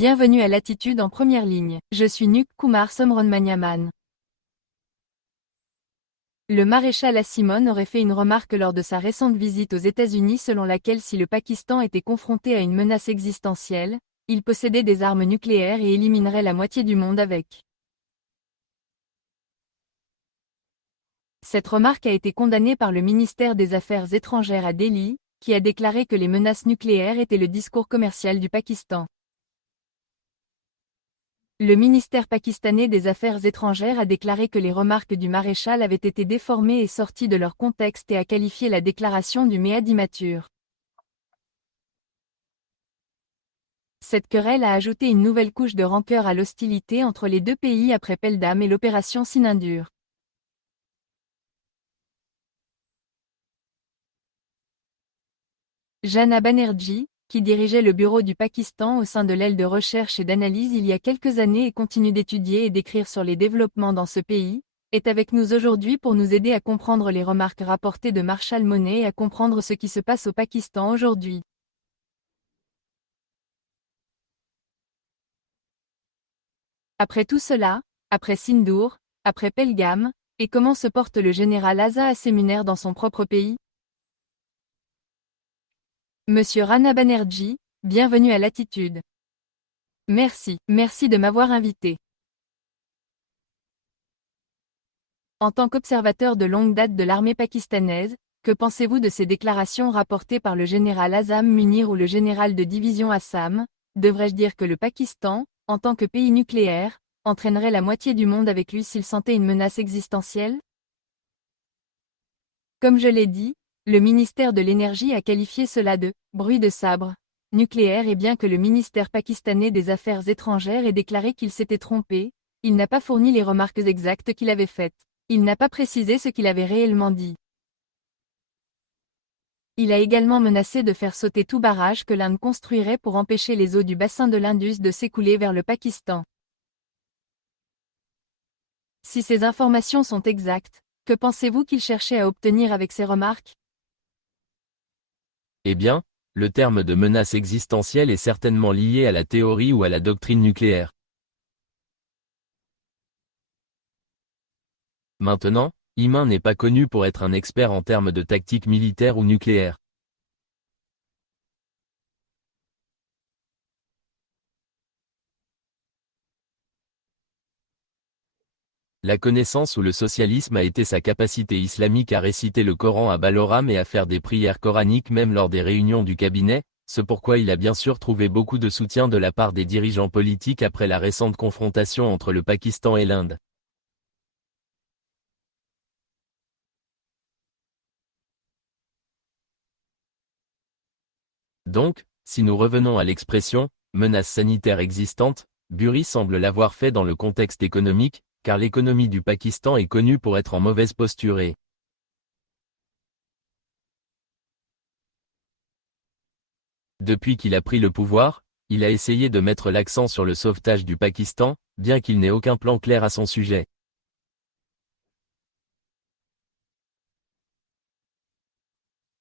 Bienvenue à Latitude en première ligne. Je suis Nuk Kumar Somronmanyaman. Le maréchal Asimon aurait fait une remarque lors de sa récente visite aux États-Unis selon laquelle si le Pakistan était confronté à une menace existentielle, il possédait des armes nucléaires et éliminerait la moitié du monde avec. Cette remarque a été condamnée par le ministère des Affaires étrangères à Delhi, qui a déclaré que les menaces nucléaires étaient le discours commercial du Pakistan. Le ministère pakistanais des Affaires étrangères a déclaré que les remarques du maréchal avaient été déformées et sorties de leur contexte et a qualifié la déclaration du méa d'immature. Cette querelle a ajouté une nouvelle couche de rancœur à l'hostilité entre les deux pays après Peldam et l'opération Sindoor. Jana Banerjee, qui dirigeait le bureau du Pakistan au sein de l'aile de recherche et d'analyse il y a quelques années et continue d'étudier et d'écrire sur les développements dans ce pays, est avec nous aujourd'hui pour nous aider à comprendre les remarques rapportées de Marshall Monet et à comprendre ce qui se passe au Pakistan aujourd'hui. Après tout cela, après Sindoor, après Pelgam, et comment se porte le général Azza Asemuner dans son propre pays? Monsieur Rana Banerjee, bienvenue à Latitude. Merci de m'avoir invité. En tant qu'observateur de longue date de l'armée pakistanaise, que pensez-vous de ces déclarations rapportées par le général Azam Munir ou le général de division Assam? Devrais-je dire que le Pakistan, en tant que pays nucléaire, entraînerait la moitié du monde avec lui s'il sentait une menace existentielle? Comme je l'ai dit, le ministère de l'Énergie a qualifié cela de « bruit de sabre » nucléaire et bien que le ministère pakistanais des Affaires étrangères ait déclaré qu'il s'était trompé, il n'a pas fourni les remarques exactes qu'il avait faites. Il n'a pas précisé ce qu'il avait réellement dit. Il a également menacé de faire sauter tout barrage que l'Inde construirait pour empêcher les eaux du bassin de l'Indus de s'écouler vers le Pakistan. Si ces informations sont exactes, que pensez-vous qu'il cherchait à obtenir avec ces remarques? Eh bien, le terme de menace existentielle est certainement lié à la théorie ou à la doctrine nucléaire. Maintenant, Iman n'est pas connu pour être un expert en termes de tactique militaire ou nucléaire. La connaissance ou le socialisme a été sa capacité islamique à réciter le Coran à Baloram et à faire des prières coraniques même lors des réunions du cabinet, ce pourquoi il a bien sûr trouvé beaucoup de soutien de la part des dirigeants politiques après la récente confrontation entre le Pakistan et l'Inde. Donc, si nous revenons à l'expression « menace sanitaire existante », Burry semble l'avoir fait dans le contexte économique, car l'économie du Pakistan est connue pour être en mauvaise posture et depuis qu'il a pris le pouvoir, il a essayé de mettre l'accent sur le sauvetage du Pakistan, bien qu'il n'ait aucun plan clair à son sujet.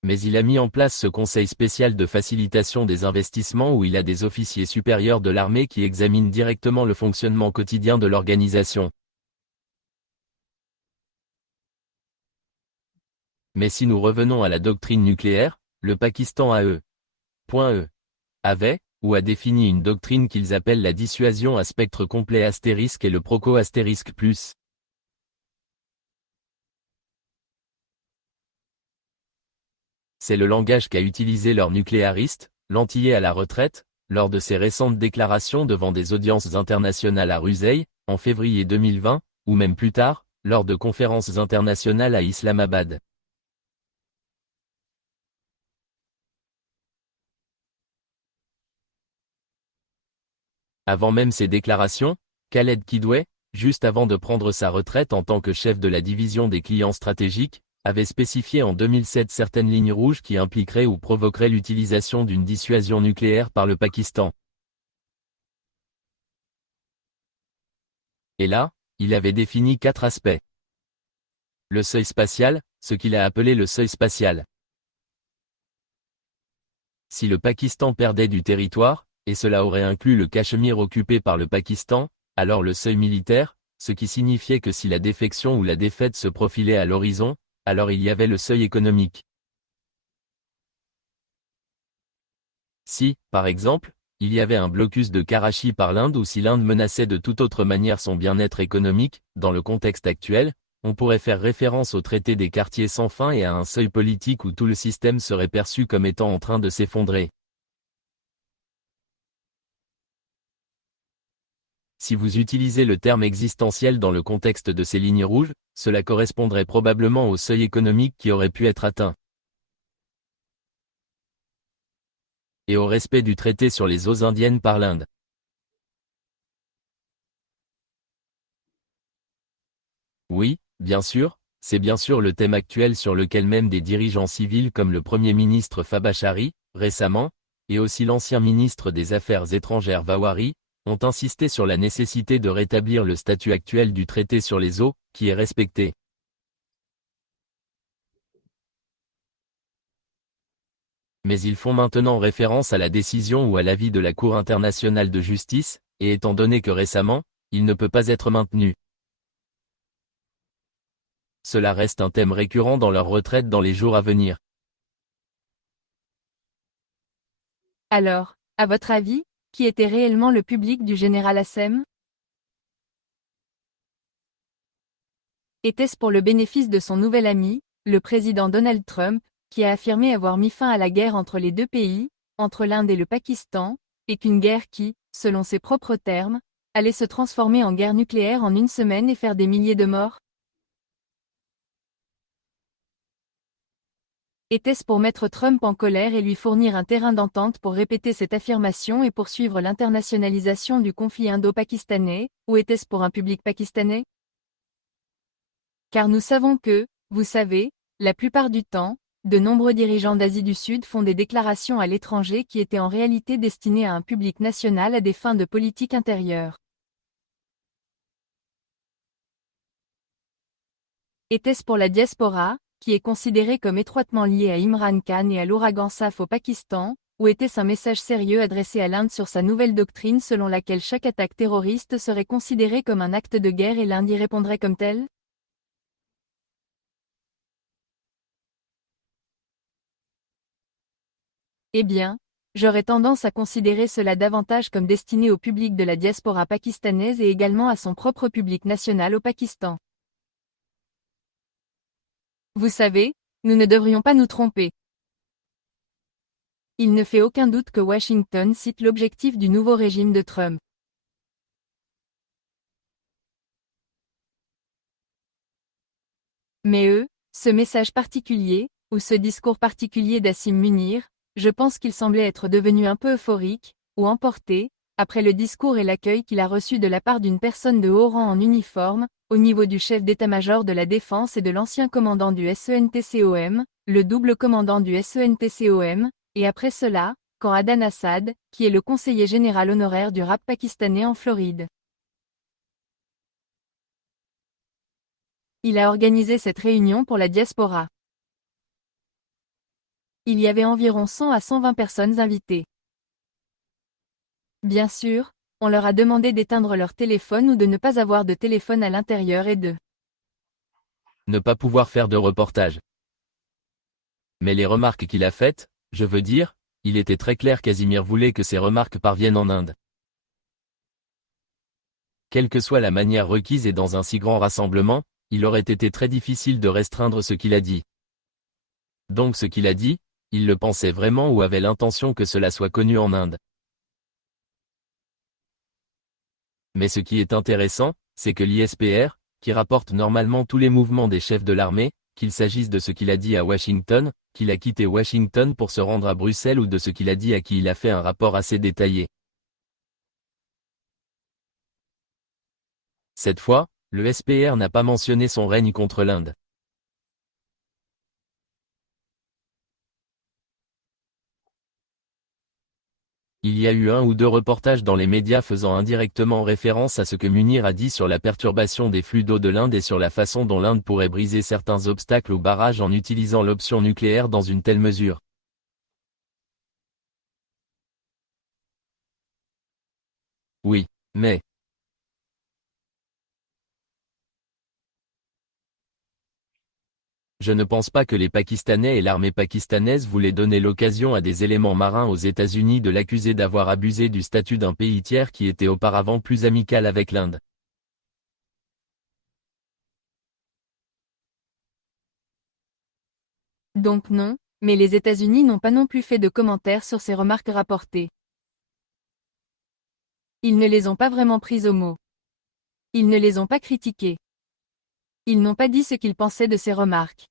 Mais il a mis en place ce conseil spécial de facilitation des investissements où il a des officiers supérieurs de l'armée qui examinent directement le fonctionnement quotidien de l'organisation. Mais si nous revenons à la doctrine nucléaire, le Pakistan avait, ou a défini une doctrine qu'ils appellent la dissuasion à spectre complet astérisque et le proco astérisque plus. C'est le langage qu'a utilisé leur nucléariste, l'antillais à la retraite, lors de ses récentes déclarations devant des audiences internationales à Rusey, en février 2020, ou même plus tard, lors de conférences internationales à Islamabad. Avant même ces déclarations, Khaled Kidwai, juste avant de prendre sa retraite en tant que chef de la division des clients stratégiques, avait spécifié en 2007 certaines lignes rouges qui impliqueraient ou provoqueraient l'utilisation d'une dissuasion nucléaire par le Pakistan. Et là, il avait défini 4 aspects. Le seuil spatial, ce qu'il a appelé le seuil spatial. Si le Pakistan perdait du territoire, et cela aurait inclus le Cachemire occupé par le Pakistan, alors le seuil militaire, ce qui signifiait que si la défection ou la défaite se profilait à l'horizon, alors il y avait le seuil économique. Si, par exemple, il y avait un blocus de Karachi par l'Inde ou si l'Inde menaçait de toute autre manière son bien-être économique, dans le contexte actuel, on pourrait faire référence au traité des quartiers sans fin et à un seuil politique où tout le système serait perçu comme étant en train de s'effondrer. Si vous utilisez le terme existentiel dans le contexte de ces lignes rouges, cela correspondrait probablement au seuil économique qui aurait pu être atteint. Et au respect du traité sur les eaux indiennes par l'Inde. Oui, bien sûr, c'est bien sûr le thème actuel sur lequel même des dirigeants civils comme le Premier ministre Fabashari, récemment, et aussi l'ancien ministre des Affaires étrangères Vawari, ont insisté sur la nécessité de rétablir le statut actuel du traité sur les eaux, qui est respecté. Mais ils font maintenant référence à la décision ou à l'avis de la Cour internationale de justice, et étant donné que récemment, il ne peut pas être maintenu. Cela reste un thème récurrent dans leur retraite dans les jours à venir. Alors, à votre avis, qui était réellement le public du général Hassem? Était-ce pour le bénéfice de son nouvel ami, le président Donald Trump, qui a affirmé avoir mis fin à la guerre entre les deux pays, entre l'Inde et le Pakistan, et qu'une guerre qui, selon ses propres termes, allait se transformer en guerre nucléaire en une semaine et faire des milliers de morts? Était-ce pour mettre Trump en colère et lui fournir un terrain d'entente pour répéter cette affirmation et poursuivre l'internationalisation du conflit indo-pakistanais, ou était-ce pour un public pakistanais? Car nous savons que, vous savez, la plupart du temps, de nombreux dirigeants d'Asie du Sud font des déclarations à l'étranger qui étaient en réalité destinées à un public national à des fins de politique intérieure. Était-ce pour la diaspora, qui est considérée comme étroitement liée à Imran Khan et à l'ouragan Saf au Pakistan, ou était-ce un message sérieux adressé à l'Inde sur sa nouvelle doctrine selon laquelle chaque attaque terroriste serait considérée comme un acte de guerre et l'Inde y répondrait comme tel? Eh bien, j'aurais tendance à considérer cela davantage comme destiné au public de la diaspora pakistanaise et également à son propre public national au Pakistan. Vous savez, nous ne devrions pas nous tromper. Il ne fait aucun doute que Washington cite l'objectif du nouveau régime de Trump. Mais ce message particulier, ou ce discours particulier d'Asim Munir, je pense qu'il semblait être devenu un peu euphorique, ou emporté, après le discours et l'accueil qu'il a reçu de la part d'une personne de haut rang en uniforme, au niveau du chef d'état-major de la Défense et de l'ancien commandant du SENTCOM, le double commandant du SENTCOM, et après cela, quand Adnan Assad, qui est le conseiller général honoraire du rap pakistanais en Floride. Il a organisé cette réunion pour la diaspora. Il y avait environ 100 à 120 personnes invitées. Bien sûr, on leur a demandé d'éteindre leur téléphone ou de ne pas avoir de téléphone à l'intérieur et de Ne pas pouvoir faire de reportage. Mais les remarques qu'il a faites, je veux dire, il était très clair qu'Azimir voulait que ces remarques parviennent en Inde. Quelle que soit la manière requise et dans un si grand rassemblement, il aurait été très difficile de restreindre ce qu'il a dit. Donc ce qu'il a dit, il le pensait vraiment ou avait l'intention que cela soit connu en Inde. Mais ce qui est intéressant, c'est que l'ISPR, qui rapporte normalement tous les mouvements des chefs de l'armée, qu'il s'agisse de ce qu'il a dit à Washington, qu'il a quitté Washington pour se rendre à Bruxelles ou de ce qu'il a dit à qui il a fait un rapport assez détaillé. Cette fois, le SPR n'a pas mentionné son règne contre l'Inde. Il y a eu un ou deux reportages dans les médias faisant indirectement référence à ce que Munir a dit sur la perturbation des flux d'eau de l'Inde et sur la façon dont l'Inde pourrait briser certains obstacles au barrage en utilisant l'option nucléaire dans une telle mesure. Oui, mais, je ne pense pas que les Pakistanais et l'armée pakistanaise voulaient donner l'occasion à des éléments marins aux États-Unis de l'accuser d'avoir abusé du statut d'un pays tiers qui était auparavant plus amical avec l'Inde. Donc non, mais les États-Unis n'ont pas non plus fait de commentaires sur ces remarques rapportées. Ils ne les ont pas vraiment prises au mot. Ils ne les ont pas critiquées. Ils n'ont pas dit ce qu'ils pensaient de ces remarques.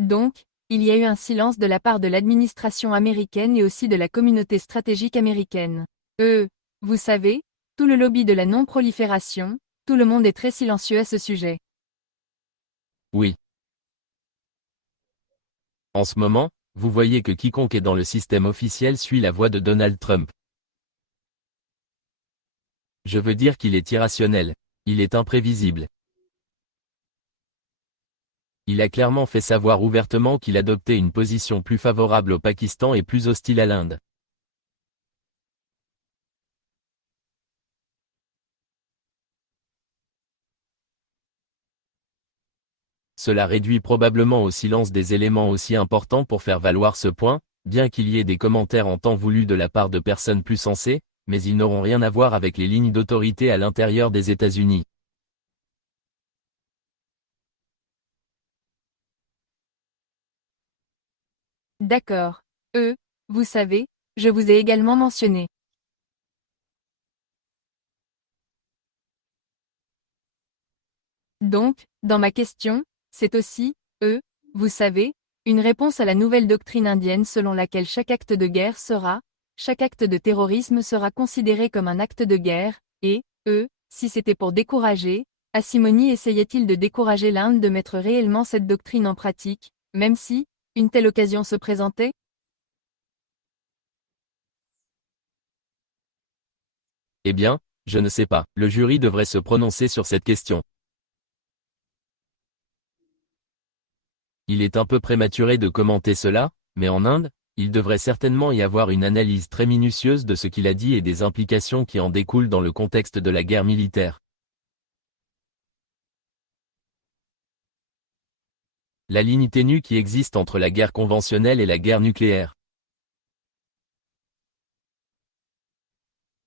Donc, il y a eu un silence de la part de l'administration américaine et aussi de la communauté stratégique américaine. Vous savez, tout le lobby de la non-prolifération, tout le monde est très silencieux à ce sujet. Oui. En ce moment, vous voyez que quiconque est dans le système officiel suit la voie de Donald Trump. Je veux dire qu'il est irrationnel. Il est imprévisible. Il a clairement fait savoir ouvertement qu'il adoptait une position plus favorable au Pakistan et plus hostile à l'Inde. Cela réduit probablement au silence des éléments aussi importants pour faire valoir ce point, bien qu'il y ait des commentaires en temps voulu de la part de personnes plus sensées, mais ils n'auront rien à voir avec les lignes d'autorité à l'intérieur des États-Unis. D'accord. Vous savez, je vous ai également mentionné. Donc, dans ma question, c'est aussi, vous savez, une réponse à la nouvelle doctrine indienne selon laquelle chaque acte de terrorisme sera considéré comme un acte de guerre, et, si c'était pour décourager, Asimony essayait-il de décourager l'Inde de mettre réellement cette doctrine en pratique, même si, une telle occasion se présentait? Eh bien, je ne sais pas. Le jury devrait se prononcer sur cette question. Il est un peu prématuré de commenter cela, mais en Inde, il devrait certainement y avoir une analyse très minutieuse de ce qu'il a dit et des implications qui en découlent dans le contexte de la guerre militaire. La ligne ténue qui existe entre la guerre conventionnelle et la guerre nucléaire.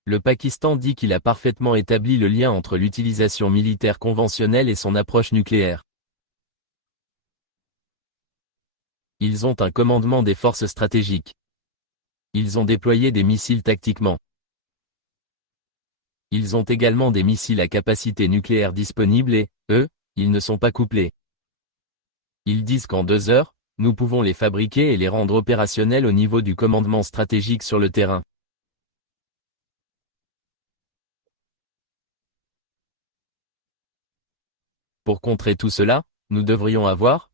Le Pakistan dit qu'il a parfaitement établi le lien entre l'utilisation militaire conventionnelle et son approche nucléaire. Ils ont un commandement des forces stratégiques. Ils ont déployé des missiles tactiquement. Ils ont également des missiles à capacité nucléaire disponibles et, ils ne sont pas couplés. Ils disent qu'en 2 heures, nous pouvons les fabriquer et les rendre opérationnels au niveau du commandement stratégique sur le terrain. Pour contrer tout cela, nous devons avoir,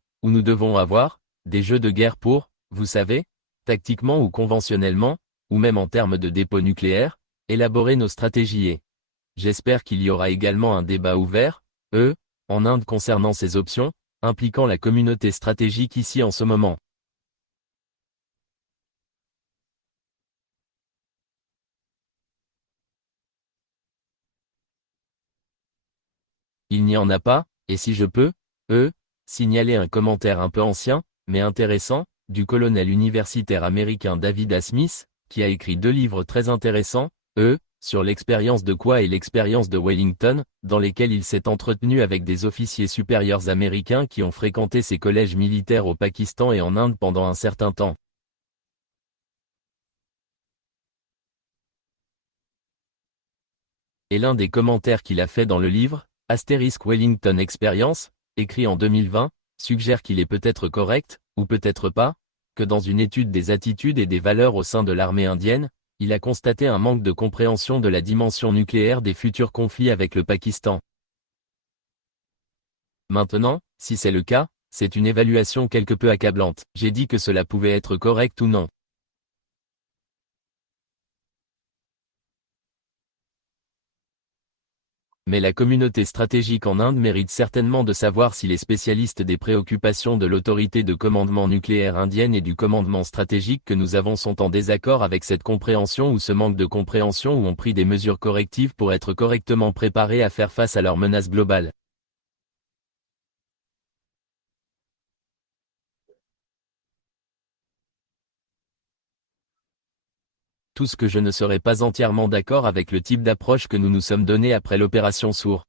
des jeux de guerre pour, vous savez, tactiquement ou conventionnellement, ou même en termes de dépôt nucléaire, élaborer nos stratégies et j'espère qu'il y aura également un débat ouvert, en Inde concernant ces options, impliquant la communauté stratégique ici en ce moment. Il n'y en a pas, et si je peux, signaler un commentaire un peu ancien, mais intéressant, du colonel universitaire américain David A. Smith, qui a écrit 2 livres très intéressants, sur l'expérience de Quah et l'expérience de Wellington, dans lesquels il s'est entretenu avec des officiers supérieurs américains qui ont fréquenté ces collèges militaires au Pakistan et en Inde pendant un certain temps. Et l'un des commentaires qu'il a fait dans le livre, Asterisk Wellington Experience, écrit en 2020, suggère qu'il est peut-être correct, ou peut-être pas, que dans une étude des attitudes et des valeurs au sein de l'armée indienne, il a constaté un manque de compréhension de la dimension nucléaire des futurs conflits avec le Pakistan. Maintenant, si c'est le cas, c'est une évaluation quelque peu accablante. J'ai dit que cela pouvait être correct ou non. Mais la communauté stratégique en Inde mérite certainement de savoir si les spécialistes des préoccupations de l'autorité de commandement nucléaire indienne et du commandement stratégique que nous avons sont en désaccord avec cette compréhension ou ce manque de compréhension ou ont pris des mesures correctives pour être correctement préparés à faire face à leurs menaces globales. Tout ce que je ne serais pas entièrement d'accord avec le type d'approche que nous nous sommes donné après l'opération Sour.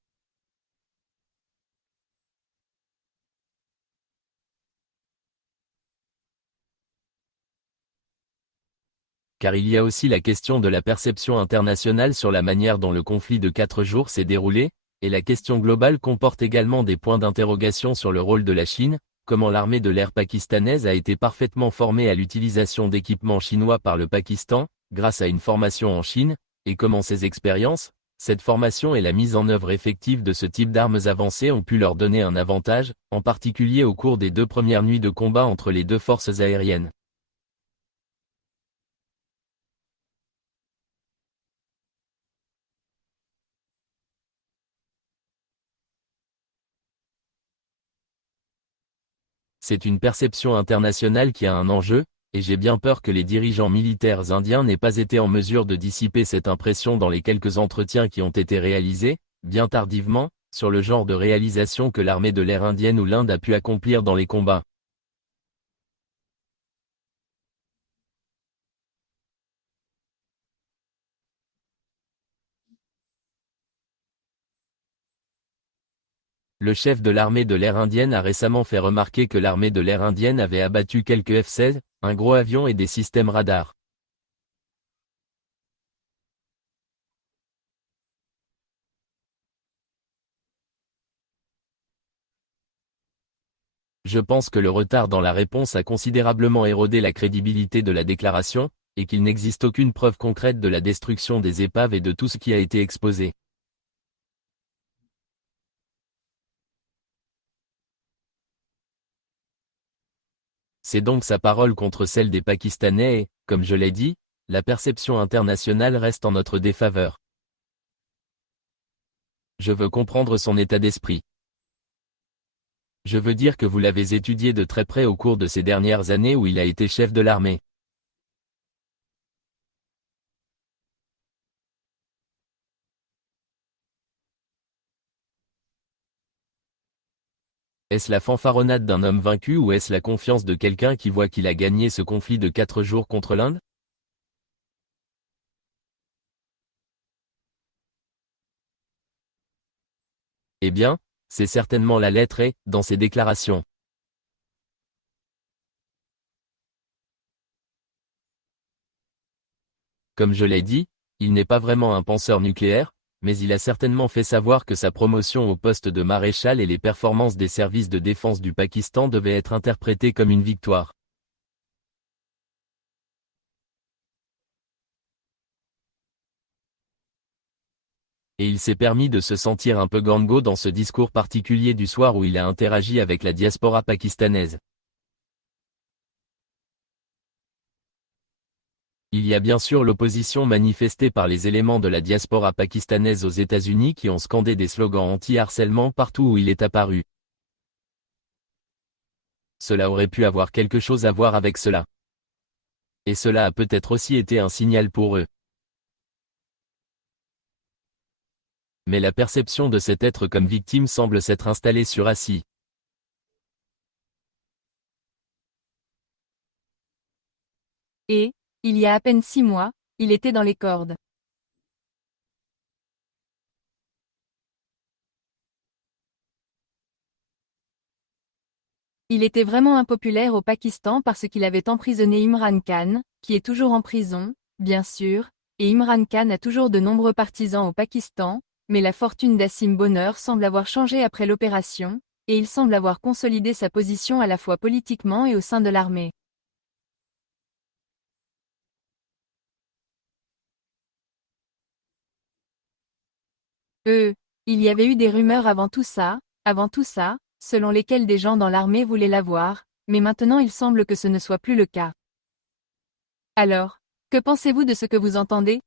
Car il y a aussi la question de la perception internationale sur la manière dont le conflit de 4 jours s'est déroulé, et la question globale comporte également des points d'interrogation sur le rôle de la Chine, comment l'armée de l'air pakistanaise a été parfaitement formée à l'utilisation d'équipements chinois par le Pakistan, grâce à une formation en Chine, et comment ces expériences, cette formation et la mise en œuvre effective de ce type d'armes avancées ont pu leur donner un avantage, en particulier au cours des 2 premières nuits de combat entre les 2 forces aériennes. C'est une perception internationale qui a un enjeu, et j'ai bien peur que les dirigeants militaires indiens n'aient pas été en mesure de dissiper cette impression dans les quelques entretiens qui ont été réalisés, bien tardivement, sur le genre de réalisation que l'armée de l'air indienne ou l'Inde a pu accomplir dans les combats. Le chef de l'armée de l'air indienne a récemment fait remarquer que l'armée de l'air indienne avait abattu quelques F-16, un gros avion et des systèmes radars. Je pense que le retard dans la réponse a considérablement érodé la crédibilité de la déclaration, et qu'il n'existe aucune preuve concrète de la destruction des épaves et de tout ce qui a été exposé. C'est donc sa parole contre celle des Pakistanais et, comme je l'ai dit, la perception internationale reste en notre défaveur. Je veux comprendre son état d'esprit. Je veux dire que vous l'avez étudié de très près au cours de ces dernières années où il a été chef de l'armée. Est-ce la fanfaronnade d'un homme vaincu ou est-ce la confiance de quelqu'un qui voit qu'il a gagné ce conflit de 4 jours contre l'Inde? Eh bien, c'est certainement la lettre et, dans ses déclarations. Comme je l'ai dit, il n'est pas vraiment un penseur nucléaire, mais il a certainement fait savoir que sa promotion au poste de maréchal et les performances des services de défense du Pakistan devaient être interprétées comme une victoire. Et il s'est permis de se sentir un peu gango dans ce discours particulier du soir où il a interagi avec la diaspora pakistanaise. Il y a bien sûr l'opposition manifestée par les éléments de la diaspora pakistanaise aux États-Unis qui ont scandé des slogans anti-harcèlement partout où il est apparu. Cela aurait pu avoir quelque chose à voir avec cela. Et cela a peut-être aussi été un signal pour eux. Mais la perception de cet être comme victime semble s'être installée sur Assi. Et, il y a à peine 6 mois, il était dans les cordes. Il était vraiment impopulaire au Pakistan parce qu'il avait emprisonné Imran Khan, qui est toujours en prison, bien sûr, et Imran Khan a toujours de nombreux partisans au Pakistan, mais la fortune d'Asim Bonheur semble avoir changé après l'opération, et il semble avoir consolidé sa position à la fois politiquement et au sein de l'armée. Il y avait eu des rumeurs avant tout ça, selon lesquelles des gens dans l'armée voulaient l'avoir, mais maintenant il semble que ce ne soit plus le cas. Alors, que pensez-vous de ce que vous entendez?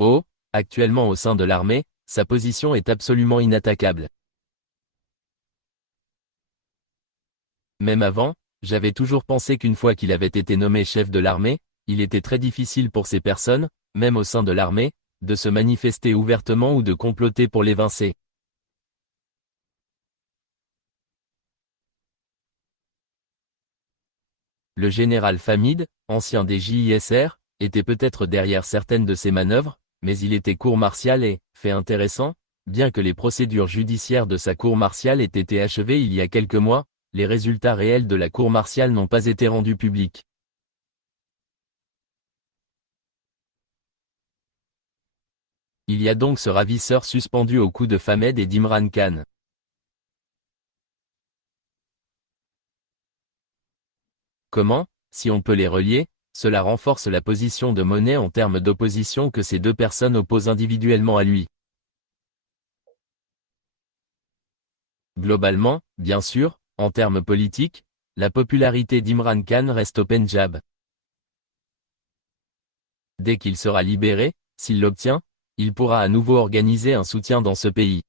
Oh, actuellement au sein de l'armée, sa position est absolument inattaquable. Même avant, j'avais toujours pensé qu'une fois qu'il avait été nommé chef de l'armée, il était très difficile pour ces personnes, même au sein de l'armée, de se manifester ouvertement ou de comploter pour l'évincer. Le général Famide, ancien des JISR, était peut-être derrière certaines de ces manœuvres, mais il était cour martial et, fait intéressant, bien que les procédures judiciaires de sa cour martiale aient été achevées il y a quelques mois, les résultats réels de la cour martiale n'ont pas été rendus publics. Il y a donc ce ravisseur suspendu au cou de Famed et d'Imran Khan. Comment, si on peut les relier, cela renforce la position de Monet en termes d'opposition que ces deux personnes opposent individuellement à lui. Globalement, bien sûr, en termes politiques, la popularité d'Imran Khan reste au Pendjab. Dès qu'il sera libéré, s'il l'obtient, il pourra à nouveau organiser un soutien dans ce pays.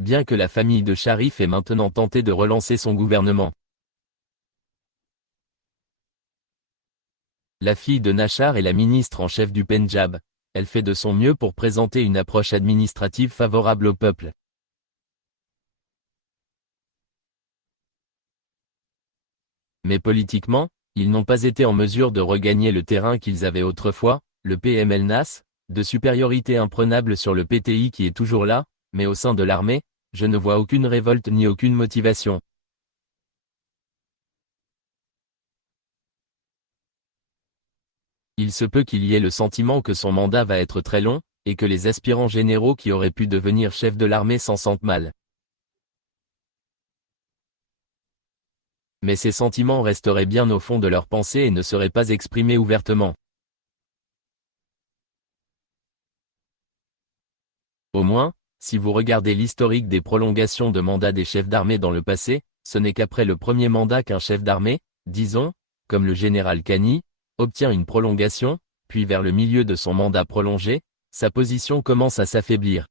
Bien que la famille de Sharif ait maintenant tenté de relancer son gouvernement. La fille de Nashar est la ministre en chef du Pendjab. Elle fait de son mieux pour présenter une approche administrative favorable au peuple. Mais politiquement, ils n'ont pas été en mesure de regagner le terrain qu'ils avaient autrefois, le PML-NAS, de supériorité imprenable sur le PTI qui est toujours là, mais au sein de l'armée, je ne vois aucune révolte ni aucune motivation. Il se peut qu'il y ait le sentiment que son mandat va être très long, et que les aspirants généraux qui auraient pu devenir chefs de l'armée s'en sentent mal. Mais ces sentiments resteraient bien au fond de leurs pensées et ne seraient pas exprimés ouvertement. Au moins, si vous regardez l'historique des prolongations de mandat des chefs d'armée dans le passé, ce n'est qu'après le premier mandat qu'un chef d'armée, disons, comme le général Kani, obtient une prolongation, puis vers le milieu de son mandat prolongé, sa position commence à s'affaiblir.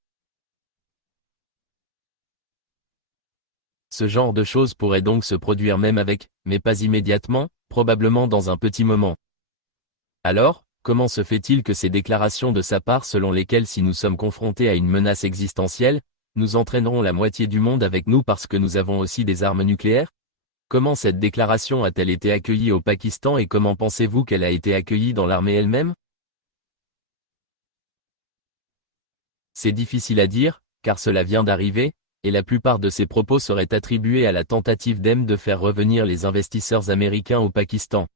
Ce genre de choses pourrait donc se produire même avec, mais pas immédiatement, probablement dans un petit moment. Alors, comment se fait-il que ces déclarations de sa part selon lesquelles si nous sommes confrontés à une menace existentielle, nous entraînerons la moitié du monde avec nous parce que nous avons aussi des armes nucléaires? Comment cette déclaration a-t-elle été accueillie au Pakistan et comment pensez-vous qu'elle a été accueillie dans l'armée elle-même? C'est difficile à dire, car cela vient d'arriver, et la plupart de ces propos seraient attribués à la tentative d'M de faire revenir les investisseurs américains au Pakistan.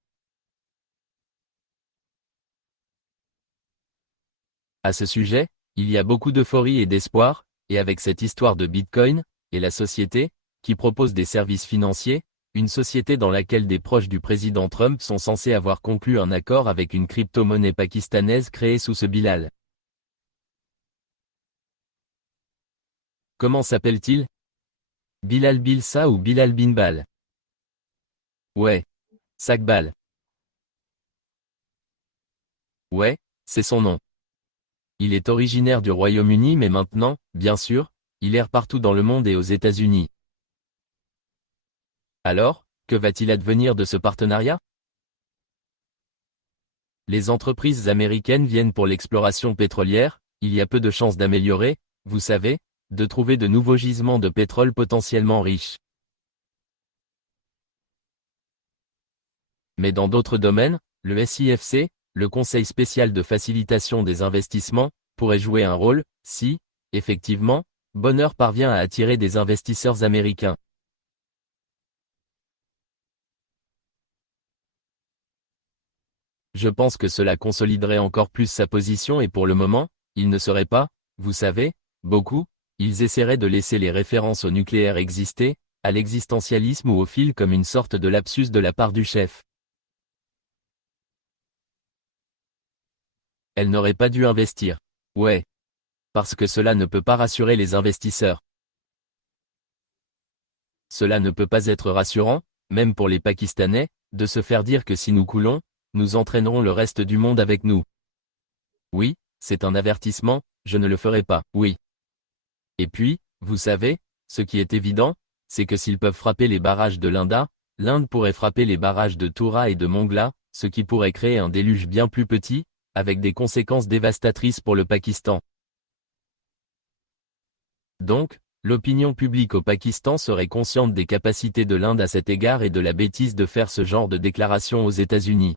À ce sujet, il y a beaucoup d'euphorie et d'espoir, et avec cette histoire de Bitcoin, et la société, qui propose des services financiers, une société dans laquelle des proches du président Trump sont censés avoir conclu un accord avec une crypto-monnaie pakistanaise créée sous ce Bilal. Comment s'appelle-t-il? Bilal Bilsa ou Bilal Binbal? Ouais. Sakbal. Ouais, c'est son nom. Il est originaire du Royaume-Uni mais maintenant, bien sûr, il erre partout dans le monde et aux États-Unis. Alors, que va-t-il advenir de ce partenariat? Les entreprises américaines viennent pour l'exploration pétrolière, il y a peu de chances d'améliorer, vous savez, de trouver de nouveaux gisements de pétrole potentiellement riches. Mais dans d'autres domaines, le SIFC, le Conseil spécial de facilitation des investissements, pourrait jouer un rôle, si, effectivement, Bonheur parvient à attirer des investisseurs américains. Je pense que cela consoliderait encore plus sa position et pour le moment, il ne serait pas, vous savez, beaucoup, ils essaieraient de laisser les références au nucléaire exister, à l'existentialisme ou au fil comme une sorte de lapsus de la part du chef. Elle n'aurait pas dû investir. Ouais. Parce que cela ne peut pas rassurer les investisseurs. Cela ne peut pas être rassurant, même pour les Pakistanais, de se faire dire que si nous coulons, nous entraînerons le reste du monde avec nous. Oui, c'est un avertissement, je ne le ferai pas, oui. Et puis, vous savez, ce qui est évident, c'est que s'ils peuvent frapper les barrages de l'Inde, l'Inde pourrait frapper les barrages de Tura et de Mongla, ce qui pourrait créer un déluge bien plus petit, avec des conséquences dévastatrices pour le Pakistan. Donc, l'opinion publique au Pakistan serait consciente des capacités de l'Inde à cet égard et de la bêtise de faire ce genre de déclaration aux États-Unis.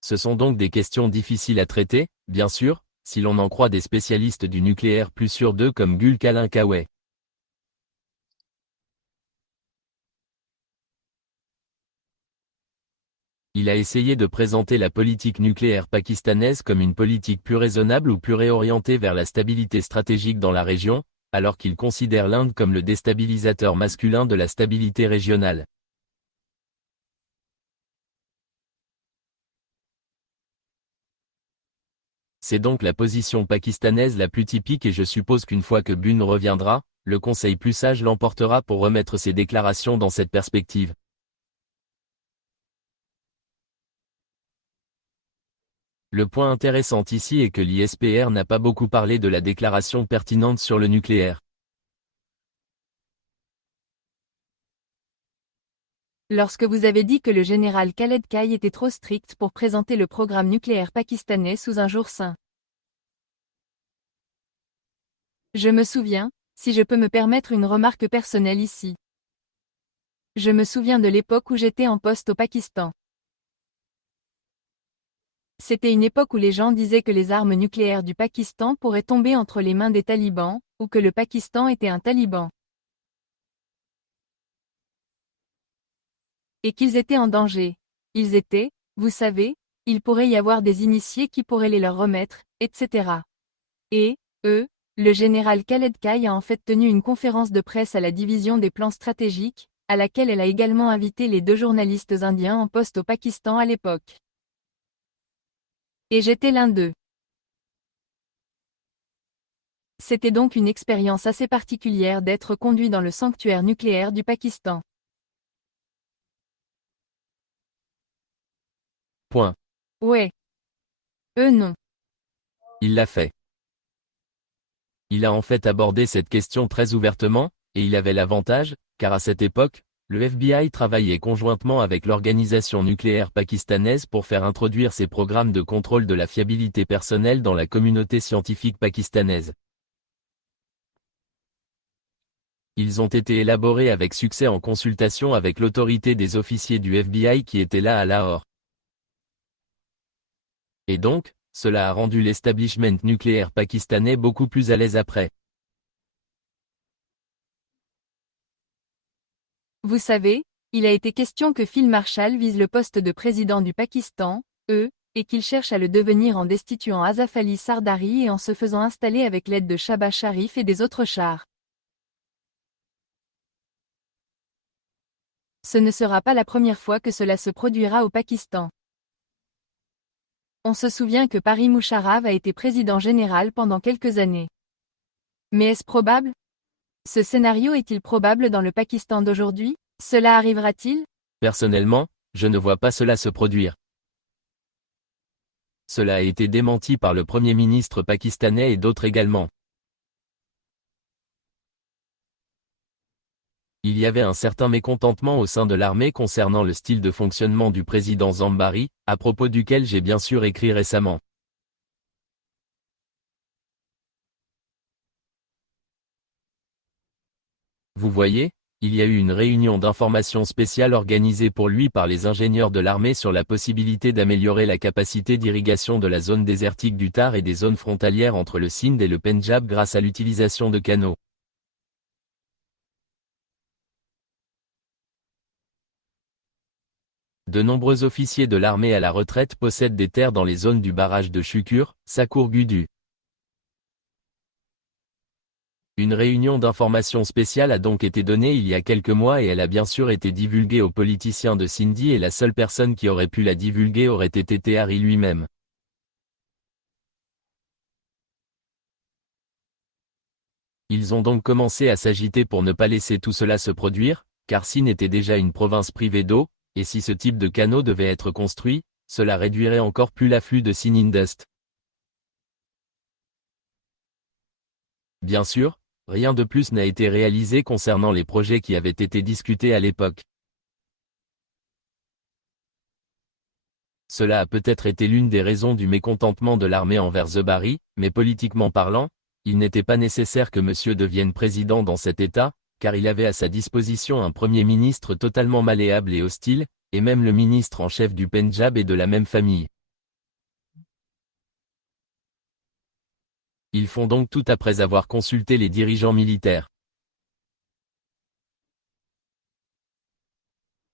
Ce sont donc des questions difficiles à traiter, bien sûr, si l'on en croit des spécialistes du nucléaire plus sûrs d'eux comme Gul Kalin Kawai. Il a essayé de présenter la politique nucléaire pakistanaise comme une politique plus raisonnable ou plus réorientée vers la stabilité stratégique dans la région, alors qu'il considère l'Inde comme le déstabilisateur masculin de la stabilité régionale. C'est donc la position pakistanaise la plus typique et je suppose qu'une fois que Bun reviendra, le Conseil plus sage l'emportera pour remettre ses déclarations dans cette perspective. Le point intéressant ici est que l'ISPR n'a pas beaucoup parlé de la déclaration pertinente sur le nucléaire. Lorsque vous avez dit que le général Khaled Kai était trop strict pour présenter le programme nucléaire pakistanais sous un jour sain. Je me souviens, si je peux me permettre une remarque personnelle ici. Je me souviens de l'époque où j'étais en poste au Pakistan. C'était une époque où les gens disaient que les armes nucléaires du Pakistan pourraient tomber entre les mains des talibans, ou que le Pakistan était un taliban. Et qu'ils étaient en danger. Ils étaient, vous savez, il pourrait y avoir des initiés qui pourraient les leur remettre, etc. Et, le général Khaled Kai a en fait tenu une conférence de presse à la division des plans stratégiques, à laquelle elle a également invité les 2 journalistes indiens en poste au Pakistan à l'époque. Et j'étais l'un d'eux. C'était donc une expérience assez particulière d'être conduit dans le sanctuaire nucléaire du Pakistan. Point. Ouais. Non. Il l'a fait. Il a en fait abordé cette question très ouvertement, et il avait l'avantage, car à cette époque, le FBI travaillait conjointement avec l'organisation nucléaire pakistanaise pour faire introduire ses programmes de contrôle de la fiabilité personnelle dans la communauté scientifique pakistanaise. Ils ont été élaborés avec succès en consultation avec l'autorité des officiers du FBI qui étaient là à Lahore. Et donc, cela a rendu l'establishment nucléaire pakistanais beaucoup plus à l'aise après. Vous savez, il a été question que Phil Marshall vise le poste de président du Pakistan, et qu'il cherche à le devenir en destituant Asaf Ali Sardari et en se faisant installer avec l'aide de Shahbaz Sharif et des autres chars. Ce ne sera pas la première fois que cela se produira au Pakistan. On se souvient que Parvez Musharraf a été président général pendant quelques années. Mais est-ce probable? Ce scénario est-il probable dans le Pakistan d'aujourd'hui? Cela arrivera-t-il? Personnellement, je ne vois pas cela se produire. Cela a été démenti par le Premier ministre pakistanais et d'autres également. Il y avait un certain mécontentement au sein de l'armée concernant le style de fonctionnement du président Zambari, à propos duquel j'ai bien sûr écrit récemment. Vous voyez, il y a eu une réunion d'information spéciale organisée pour lui par les ingénieurs de l'armée sur la possibilité d'améliorer la capacité d'irrigation de la zone désertique du Thar et des zones frontalières entre le Sindh et le Pendjab grâce à l'utilisation de canaux. De nombreux officiers de l'armée à la retraite possèdent des terres dans les zones du barrage de Shukur, Sakur-Gudu. Une réunion d'information spéciale a donc été donnée il y a quelques mois et elle a bien sûr été divulguée aux politiciens de Sindhi et la seule personne qui aurait pu la divulguer aurait été Tehari lui-même. Ils ont donc commencé à s'agiter pour ne pas laisser tout cela se produire, car Sindh était déjà une province privée d'eau, Et si ce type de canaux devait être construit, cela réduirait encore plus l'afflux de Sinindust. Bien sûr, rien de plus n'a été réalisé concernant les projets qui avaient été discutés à l'époque. Cela a peut-être été l'une des raisons du mécontentement de l'armée envers Zebari, mais politiquement parlant, il n'était pas nécessaire que monsieur devienne président dans cet État, car il avait à sa disposition un premier ministre totalement malléable et hostile, et même le ministre en chef du Pendjab est de la même famille. Ils font donc tout après avoir consulté les dirigeants militaires.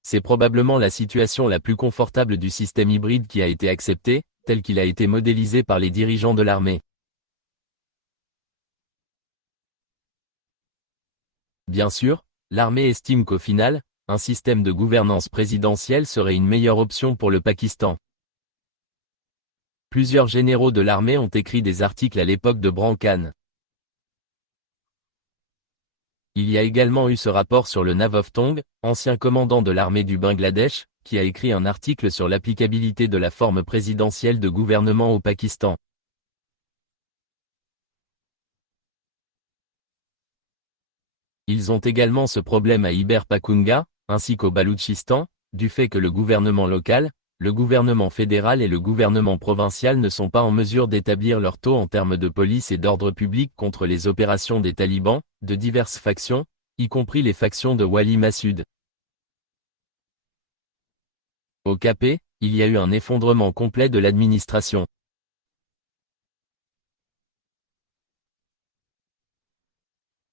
C'est probablement la situation la plus confortable du système hybride qui a été accepté, tel qu'il a été modélisé par les dirigeants de l'armée. Bien sûr, l'armée estime qu'au final, un système de gouvernance présidentielle serait une meilleure option pour le Pakistan. Plusieurs généraux de l'armée ont écrit des articles à l'époque de Brancan. Il y a également eu ce rapport sur le Navov Tong, ancien commandant de l'armée du Bangladesh, qui a écrit un article sur l'applicabilité de la forme présidentielle de gouvernement au Pakistan. Ils ont également ce problème à Khyber Pakhtunkhwa, ainsi qu'au Baloutchistan, du fait que le gouvernement local, le gouvernement fédéral et le gouvernement provincial ne sont pas en mesure d'établir leur taux en termes de police et d'ordre public contre les opérations des talibans, de diverses factions, y compris les factions de Wali Massoud. Au KP, il y a eu un effondrement complet de l'administration.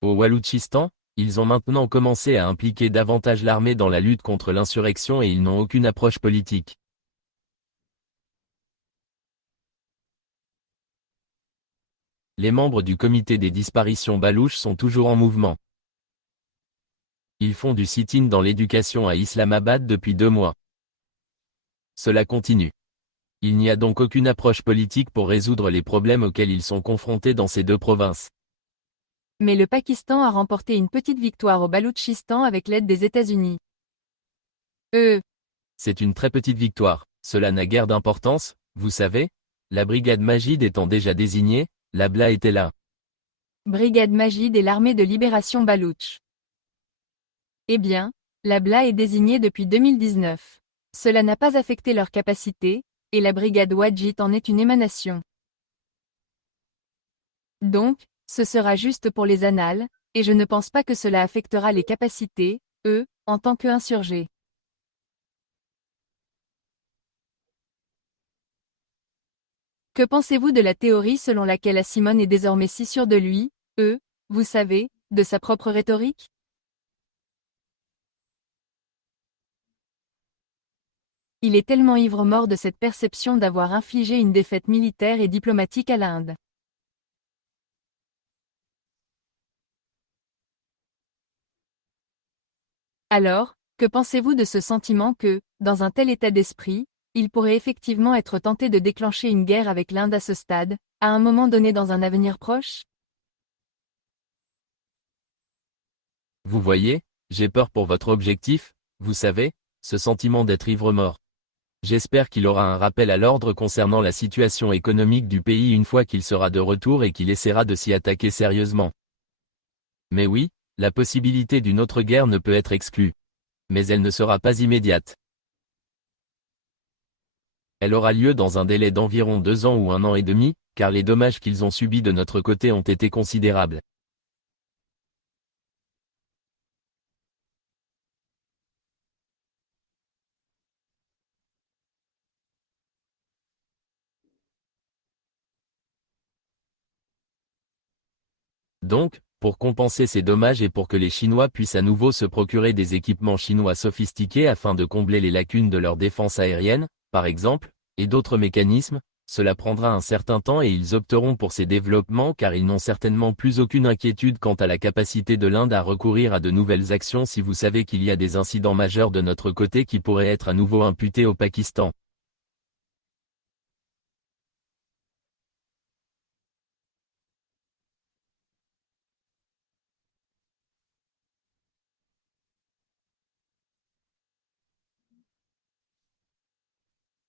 Au Baloutchistan, ils ont maintenant commencé à impliquer davantage l'armée dans la lutte contre l'insurrection et ils n'ont aucune approche politique. Les membres du comité des disparitions balouches sont toujours en mouvement. Ils font du sit-in dans l'éducation à Islamabad depuis 2 mois. Cela continue. Il n'y a donc aucune approche politique pour résoudre les problèmes auxquels ils sont confrontés dans ces 2 provinces. Mais le Pakistan a remporté une petite victoire au Baloutchistan avec l'aide des États-Unis. C'est une très petite victoire, cela n'a guère d'importance, vous savez, la brigade Majid étant déjà désignée, la BLA était là. Brigade Majid et l'armée de libération Baloutch. Eh bien, la BLA est désignée depuis 2019. Cela n'a pas affecté leur capacité, et la brigade Wajid en est une émanation. Donc, ce sera juste pour les annales, et je ne pense pas que cela affectera les capacités, en tant qu'insurgés. Que pensez-vous de la théorie selon laquelle Asimon est désormais si sûr de lui, vous savez, de sa propre rhétorique? Il est tellement ivre-mort de cette perception d'avoir infligé une défaite militaire et diplomatique à l'Inde. Alors, que pensez-vous de ce sentiment que, dans un tel état d'esprit, il pourrait effectivement être tenté de déclencher une guerre avec l'Inde à ce stade, à un moment donné dans un avenir proche? Vous voyez, j'ai peur pour votre objectif, vous savez, ce sentiment d'être ivre-mort. J'espère qu'il aura un rappel à l'ordre concernant la situation économique du pays une fois qu'il sera de retour et qu'il essaiera de s'y attaquer sérieusement. Mais oui, la possibilité d'une autre guerre ne peut être exclue. Mais elle ne sera pas immédiate. Elle aura lieu dans un délai d'environ 2 ans ou 1 an et demi, car les dommages qu'ils ont subis de notre côté ont été considérables. Donc, pour compenser ces dommages et pour que les Chinois puissent à nouveau se procurer des équipements chinois sophistiqués afin de combler les lacunes de leur défense aérienne, par exemple, et d'autres mécanismes, cela prendra un certain temps et ils opteront pour ces développements car ils n'ont certainement plus aucune inquiétude quant à la capacité de l'Inde à recourir à de nouvelles actions si vous savez qu'il y a des incidents majeurs de notre côté qui pourraient être à nouveau imputés au Pakistan.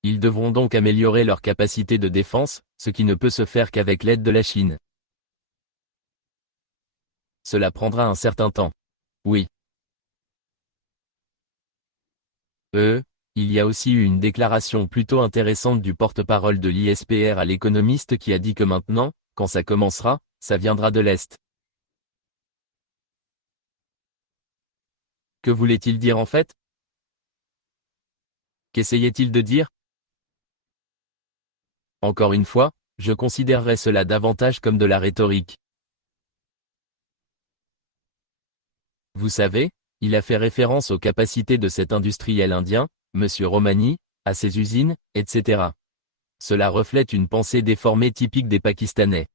Ils devront donc améliorer leur capacité de défense, ce qui ne peut se faire qu'avec l'aide de la Chine. Cela prendra un certain temps. Oui. Il y a aussi eu une déclaration plutôt intéressante du porte-parole de l'ISPR à l'Économiste qui a dit que maintenant, quand ça commencera, ça viendra de l'Est. Que voulait-il dire en fait? Qu'essayait-il de dire? Encore une fois, je considérerais cela davantage comme de la rhétorique. Vous savez, il a fait référence aux capacités de cet industriel indien, Monsieur Romani, à ses usines, etc. Cela reflète une pensée déformée typique des Pakistanais.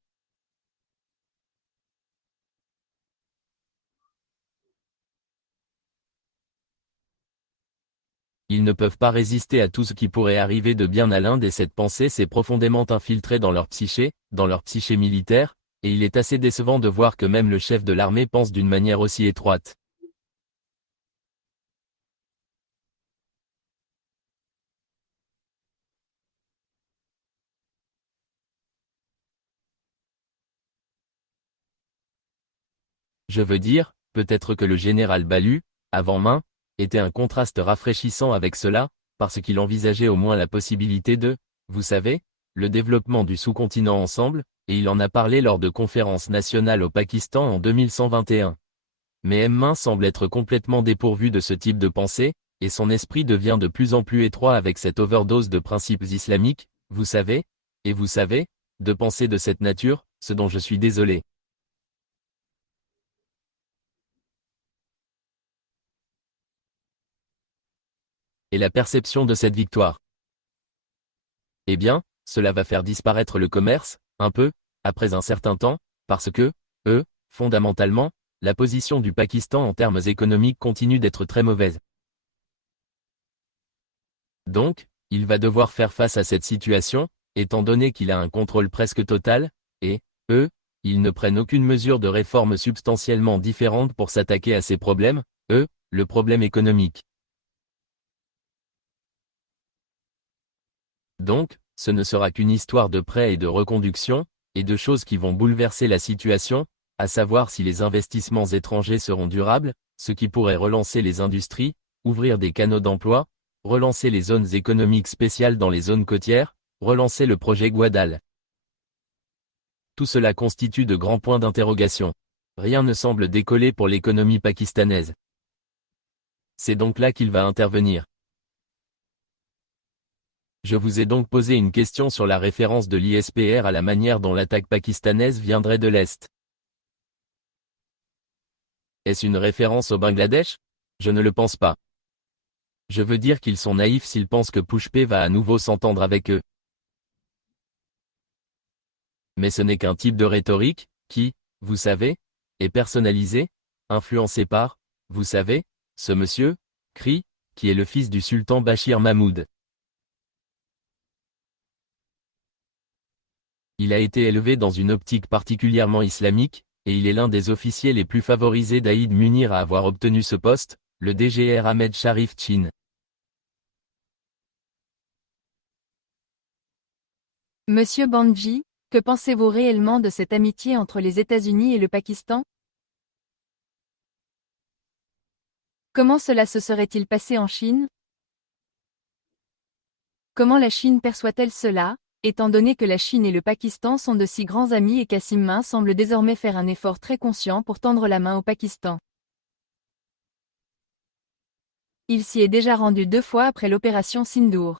Ils ne peuvent pas résister à tout ce qui pourrait arriver de bien à l'Inde et cette pensée s'est profondément infiltrée dans leur psyché militaire, et il est assez décevant de voir que même le chef de l'armée pense d'une manière aussi étroite. Je veux dire, peut-être que le général Balu, avant main, était un contraste rafraîchissant avec cela, parce qu'il envisageait au moins la possibilité de, vous savez, le développement du sous-continent ensemble, et il en a parlé lors de conférences nationales au Pakistan en 2121. Mais M. semble être complètement dépourvu de ce type de pensée, et son esprit devient de plus en plus étroit avec cette overdose de principes islamiques, vous savez, et vous savez, de pensées de cette nature, ce dont je suis désolé. Et la perception de cette victoire. Eh bien, cela va faire disparaître le commerce, un peu, après un certain temps, parce que, fondamentalement, la position du Pakistan en termes économiques continue d'être très mauvaise. Donc, il va devoir faire face à cette situation, étant donné qu'il a un contrôle presque total, et, ils ne prennent aucune mesure de réforme substantiellement différente pour s'attaquer à ces problèmes, le problème économique. Donc, ce ne sera qu'une histoire de prêts et de reconduction, et de choses qui vont bouleverser la situation, à savoir si les investissements étrangers seront durables, ce qui pourrait relancer les industries, ouvrir des canaux d'emploi, relancer les zones économiques spéciales dans les zones côtières, relancer le projet Guadal. Tout cela constitue de grands points d'interrogation. Rien ne semble décoller pour l'économie pakistanaise. C'est donc là qu'il va intervenir. Je vous ai donc posé une question sur la référence de l'ISPR à la manière dont l'attaque pakistanaise viendrait de l'Est. Est-ce une référence au Bangladesh? Je ne le pense pas. Je veux dire qu'ils sont naïfs s'ils pensent que Pushpe va à nouveau s'entendre avec eux. Mais ce n'est qu'un type de rhétorique, qui, vous savez, est personnalisé, influencé par, vous savez, ce monsieur, Kri, qui est le fils du sultan Bachir Mahmoud. Il a été élevé dans une optique particulièrement islamique, et il est l'un des officiers les plus favorisés d'Aïd Munir à avoir obtenu ce poste, le DGR Ahmed Sharif Chin. Monsieur Banji, que pensez-vous réellement de cette amitié entre les États-Unis et le Pakistan? Comment cela se serait-il passé en Chine? Comment la Chine perçoit-elle cela, étant donné que la Chine et le Pakistan sont de si grands amis et qu'Asim Min semble désormais faire un effort très conscient pour tendre la main au Pakistan? Il s'y est déjà rendu 2 fois après l'opération Sindoor.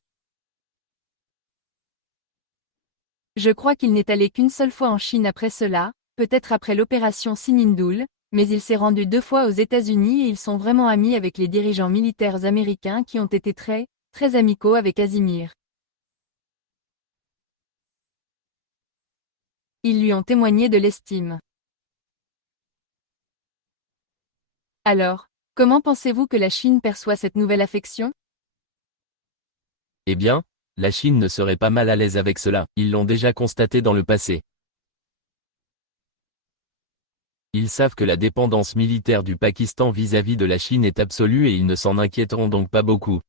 Je crois qu'il n'est allé qu'une seule fois en Chine après cela, peut-être après l'opération Sinindul, mais il s'est rendu 2 fois aux États-Unis et ils sont vraiment amis avec les dirigeants militaires américains qui ont été très, très amicaux avec Casimir. Ils lui ont témoigné de l'estime. Alors, comment pensez-vous que la Chine perçoit cette nouvelle affection? Eh bien, la Chine ne serait pas mal à l'aise avec cela, ils l'ont déjà constaté dans le passé. Ils savent que la dépendance militaire du Pakistan vis-à-vis de la Chine est absolue et ils ne s'en inquiéteront donc pas beaucoup.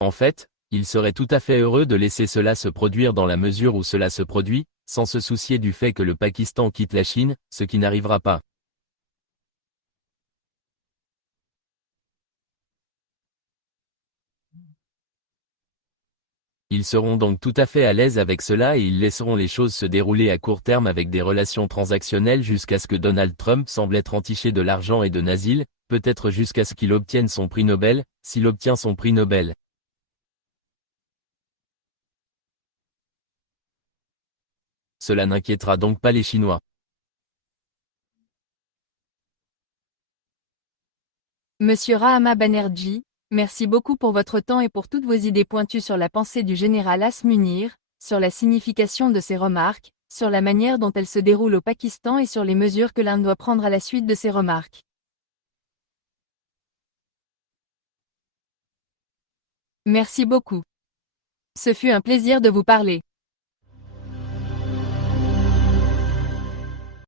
En fait, il serait tout à fait heureux de laisser cela se produire dans la mesure où cela se produit, sans se soucier du fait que le Pakistan quitte la Chine, ce qui n'arrivera pas. Ils seront donc tout à fait à l'aise avec cela et ils laisseront les choses se dérouler à court terme avec des relations transactionnelles jusqu'à ce que Donald Trump semble être entiché de l'argent et de Nasil, peut-être jusqu'à ce qu'il obtienne son prix Nobel, s'il obtient son prix Nobel. Cela n'inquiétera donc pas les Chinois. Monsieur Rahama Banerjee, merci beaucoup pour votre temps et pour toutes vos idées pointues sur la pensée du général As Munir, sur la signification de ses remarques, sur la manière dont elles se déroulent au Pakistan et sur les mesures que l'Inde doit prendre à la suite de ces remarques. Merci beaucoup. Ce fut un plaisir de vous parler.